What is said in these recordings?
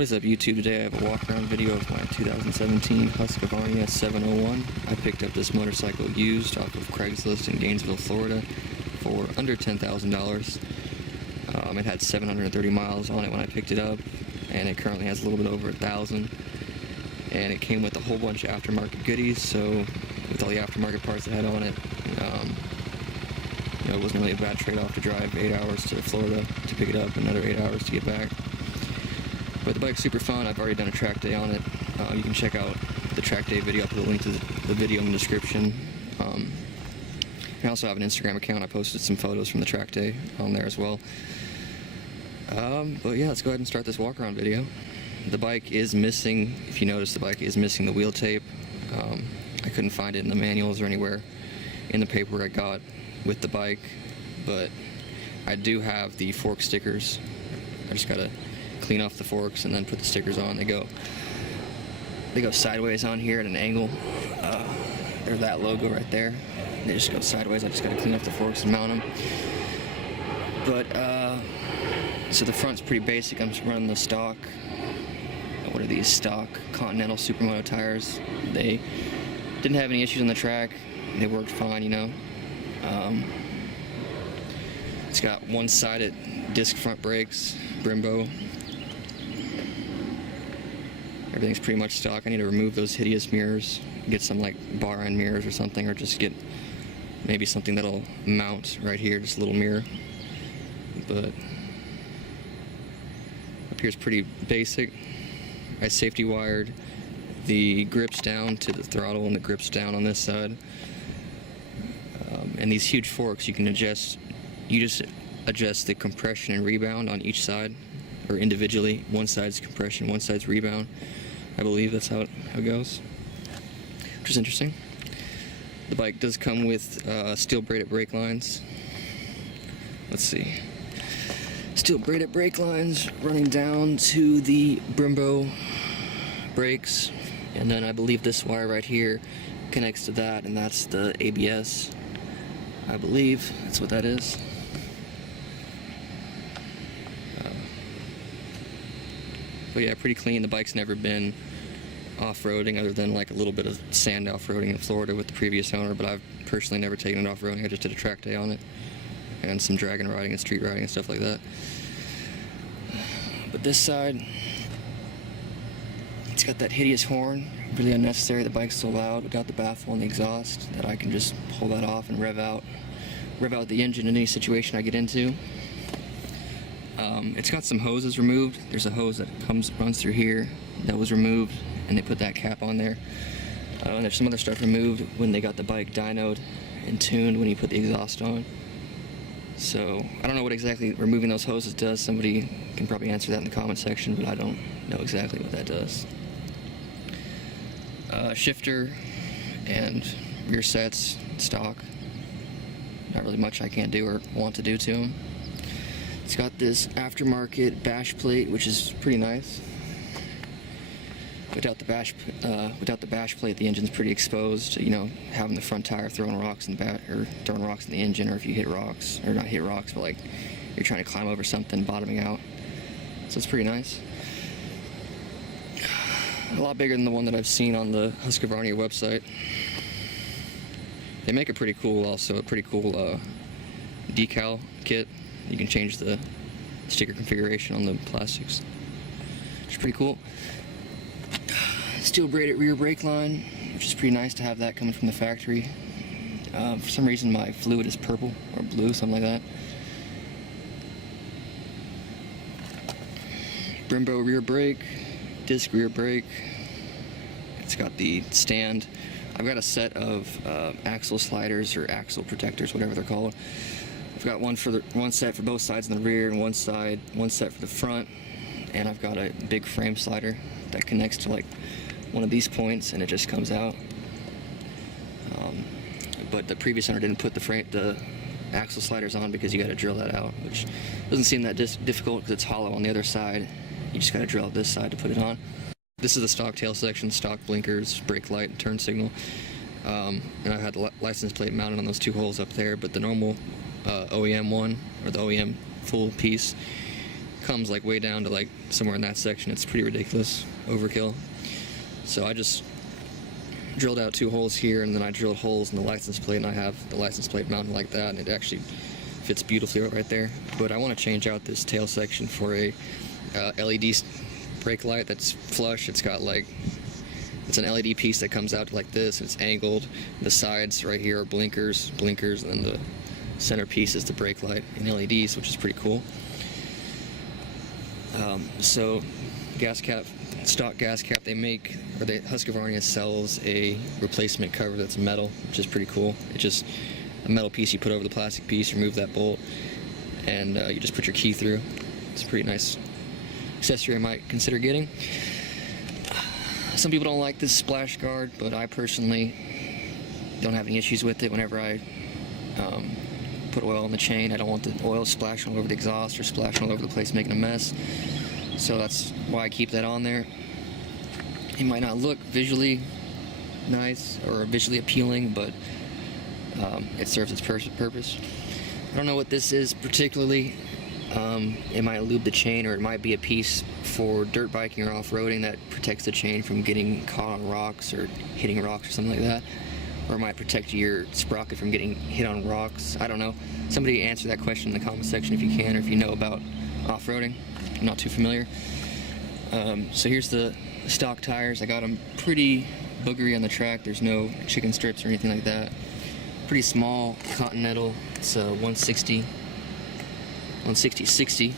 What is up, YouTube? Today I have a walk-around video of my 2017 Husqvarna 701. I picked up this motorcycle used off of Craigslist in Gainesville, Florida for under $10,000. It had 730 miles on it when I picked it up, and it currently has a little bit over 1,000. And it came with a whole bunch of aftermarket goodies, so with all the aftermarket parts it had on it, it wasn't really a bad trade-off to drive 8 hours to Florida to pick it up, another 8 hours to get back. But the bike's super fun. I've already done a track day on it. You can check out the track day video. I'll put a link to the video in the description. I also have an Instagram account. I posted some photos from the track day on there as well. But yeah, let's go ahead and start this walk-around video. The bike is missing, if you notice, the bike is missing the wheel tape. I couldn't find it in the manuals or anywhere in the paperwork I got with the bike, but I do have the fork stickers. I just gotta clean off the forks and then put the stickers on. They go sideways on here at an angle. There's that logo right there. They just go sideways. I just gotta clean off the forks and mount them. But so the front's pretty basic. I'm just running the stock. What are these? Stock Continental Supermoto tires. They didn't have any issues on the track. They worked fine, you know. It's got one-sided disc front brakes, Brembo. Everything's pretty much stock. I need to remove those hideous mirrors, get some like bar end mirrors or something, or just get maybe something that'll mount right here, just a little mirror. But up here's pretty basic. I safety wired the grips down to the throttle and the grips down on this side. And these huge forks, you can adjust. You just adjust the compression and rebound on each side, or individually. One side's compression, one side's rebound. I believe that's how it goes, which is interesting. The bike does come with steel braided brake lines. Let's see. Steel braided brake lines running down to the Brembo brakes, and then I believe this wire right here connects to that, and that's the ABS. I believe that's what that is. But yeah, pretty clean. The bike's never been off-roading other than like a little bit of sand off-roading in Florida with the previous owner, but I've personally never taken it off-roading. I just did a track day on it and some dragon riding and street riding and stuff like that. But this side, it's got that hideous horn, really unnecessary. The bike's so loud. We got the baffle and the exhaust that I can just pull that off and rev out the engine in any situation I get into. It's got some hoses removed. There's a hose that runs through here that was removed, and they put that cap on there. And there's some other stuff removed when they got the bike dynoed and tuned when you put the exhaust on. So I don't know what exactly removing those hoses does. Somebody can probably answer that in the comment section, but I don't know exactly what that does. Shifter and rear sets, stock. Not really much I can't do or want to do to them. It's got this aftermarket bash plate, which is pretty nice. Without the bash plate, the engine's pretty exposed. You know, having the front tire throwing rocks in the back, or throwing rocks in the engine, or if you hit rocks, or not hit rocks, but like you're trying to climb over something, bottoming out. So it's pretty nice. A lot bigger than the one that I've seen on the Husqvarna website. They make a pretty cool decal kit. You can change the sticker configuration on the plastics. It's pretty cool. Steel braided rear brake line, which is pretty nice to have that coming from the factory. For some reason my fluid is purple or blue, something like that. Brembo rear brake, disc rear brake. It's got the stand. I've got a set of axle sliders or axle protectors, whatever they're called. I've got one set for both sides in the rear and one set for the front, and I've got a big frame slider that connects to like one of these points, and it just comes out. But the previous owner didn't put the axle sliders on because you got to drill that out, which doesn't seem that difficult because it's hollow on the other side. You just got to drill out this side to put it on. This is the stock tail section, stock blinkers, brake light, and turn signal. And I've had the license plate mounted on those two holes up there, but the normal OEM one, or the OEM full piece, comes like way down to like somewhere in that section. It's pretty ridiculous, overkill. So I just drilled out 2 holes here, and then I drilled holes in the license plate, and I have the license plate mounted like that, and it actually fits beautifully right there. But I want to change out this tail section for a LED brake light that's flush. It's got like, it's an LED piece that comes out like this, and it's angled. The sides right here are blinkers, and then the center piece is the brake light and LEDs, which is pretty cool. So gas cap, stock gas cap they make, or Husqvarna sells a replacement cover that's metal, which is pretty cool. It's just a metal piece you put over the plastic piece, remove that bolt, and you just put your key through. It's a pretty nice accessory I might consider getting. Some people don't like this splash guard, but I personally don't have any issues with it. Whenever I put oil on the chain, I don't want the oil splashing all over the exhaust or splashing all over the place, making a mess. So that's why I keep that on there. It might not look visually nice or visually appealing, but it serves its purpose. I don't know what this is particularly. It might lube the chain, or it might be a piece for dirt biking or off-roading that protects the chain from getting caught on rocks or hitting rocks or something like that. Or it might protect your sprocket from getting hit on rocks. I don't know. Somebody answer that question in the comment section if you can, or if you know about off-roading. I'm not too familiar. So here's the stock tires. I got them pretty boogery on the track. There's no chicken strips or anything like that. Pretty small Continental. It's 160/60.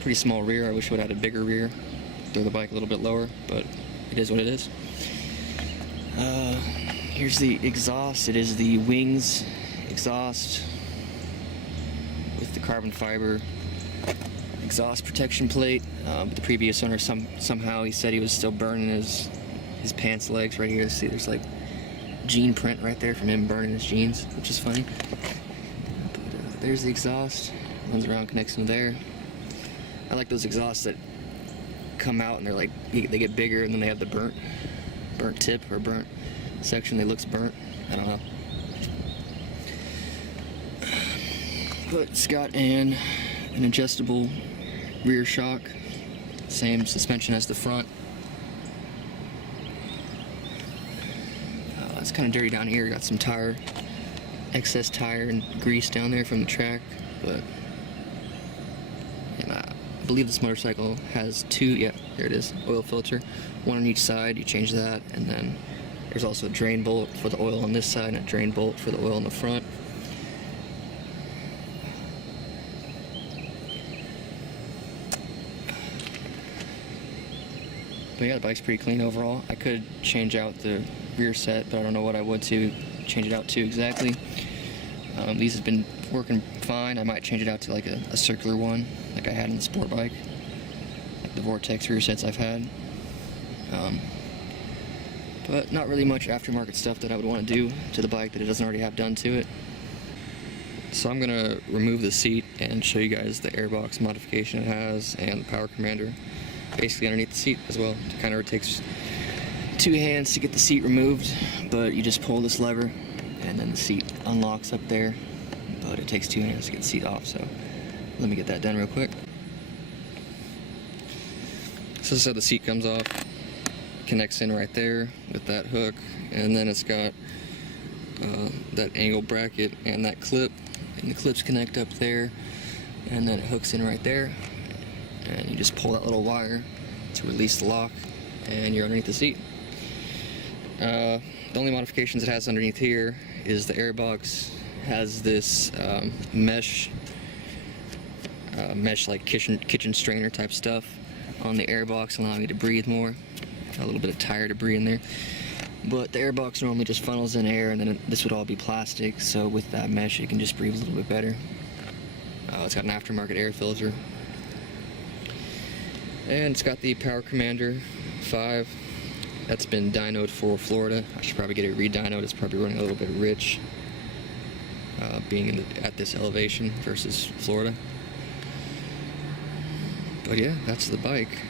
Pretty small rear. I wish I would have had a bigger rear. Throw the bike a little bit lower, but it is what it is. Here's the exhaust. It is the Wings exhaust with the carbon fiber exhaust protection plate. The previous owner, somehow he said he was still burning his pants legs right here. See, there's like jean print right there from him burning his jeans, which is funny. But, there's the exhaust. Runs around, connects into there. I like those exhausts that come out and they're like, they get bigger, and then they have the burnt tip or burnt section that looks burnt. I don't know. But it's got an adjustable rear shock, same suspension as the front. It's kind of dirty down here. Got some excess tire and grease down there from the track, but I believe this motorcycle has 2, yeah, there it is, oil filter, 1 on each side. You change that, and then there's also a drain bolt for the oil on this side and a drain bolt for the oil in the front. But yeah, the bike's pretty clean overall. I could change out the rear set, but I don't know what I would to change it out to exactly. These have been working fine. I might change it out to like a circular one, like I had in the sport bike, like the Vortex rear sets I've had. But not really much aftermarket stuff that I would want to do to the bike that it doesn't already have done to it. So I'm gonna remove the seat and show you guys the Airbox modification it has and the power commander basically underneath the seat as well. It kind of takes 2 hands to get the seat removed, but you just pull this lever and then the seat unlocks up there, but it takes 2 hands to get the seat off. So let me get that done real quick. So this is how the seat comes off. Connects in right there with that hook, and then it's got that angle bracket and that clip, and the clips connect up there, and then it hooks in right there, and you just pull that little wire to release the lock, and you're underneath the seat. The only modifications it has underneath here is the Airbox has this mesh like kitchen strainer type stuff on the Airbox, allowing me to breathe more. A little bit of tire debris in there, but the Airbox normally just funnels in air, and then this would all be plastic, so with that mesh it can just breathe a little bit better. It's got an aftermarket air filter, and it's got the Power Commander 5 that's been dynoed for Florida. I should probably get it re-dynoed. It's probably running a little bit rich, being at this elevation versus Florida. But yeah, that's the bike.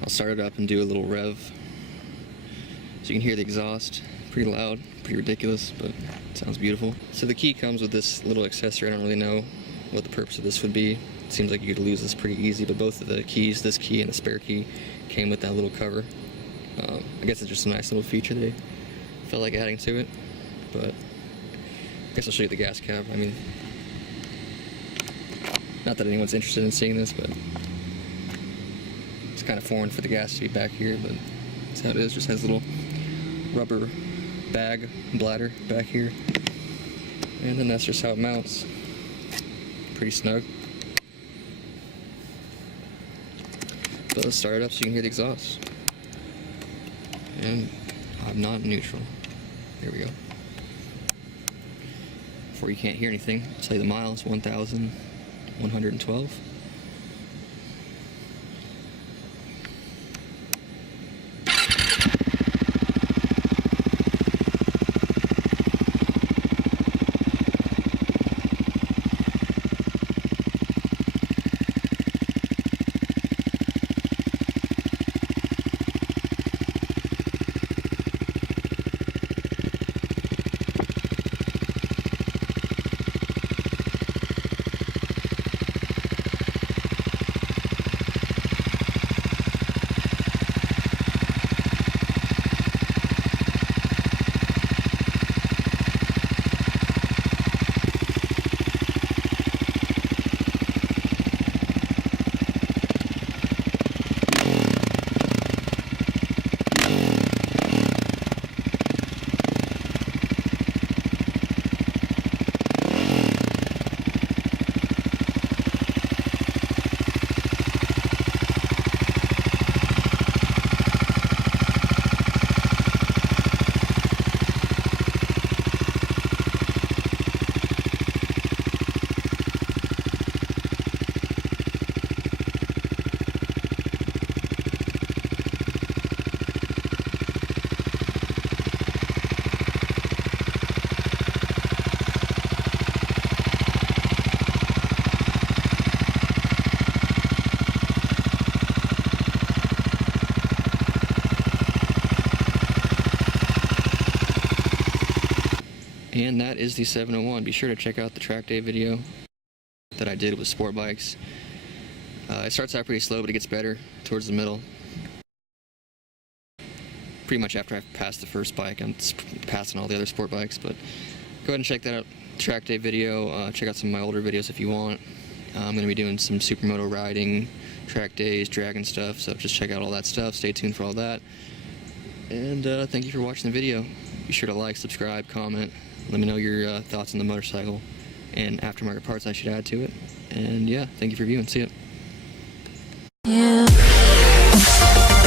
I'll start it up and do a little rev So you can hear the exhaust, pretty loud, pretty ridiculous, but it sounds beautiful. So the key comes with this little accessory. I don't really know what the purpose of this would be. It seems like you could lose this pretty easy, but both of the keys, this key and the spare key, came with that little cover. I guess it's just a nice little feature they felt like adding to it, but I guess I'll show you the gas cap. I mean, not that anyone's interested in seeing this, but it's kind of foreign for the gas to be back here, but that's how it is. Just has a little rubber bag bladder back here, and then that's just how it mounts. Pretty snug. But let's start it up so you can hear the exhaust. And I'm not neutral. There we go. Before you can't hear anything, I'll tell you the miles, 1,112. And that is the 701. Be sure to check out the track day video that I did with sport bikes. It starts out pretty slow, but it gets better towards the middle. Pretty much after I've passed the first bike, I'm passing all the other sport bikes, but go ahead and check that out, track day video. Check out some of my older videos if you want. I'm going to be doing some Supermoto riding, track days, dragging stuff, so just check out all that stuff. Stay tuned for all that. And thank you for watching the video. Be sure to like, subscribe, comment. Let me know your thoughts on the motorcycle and aftermarket parts I should add to it. And yeah, thank you for viewing. See ya. Yeah.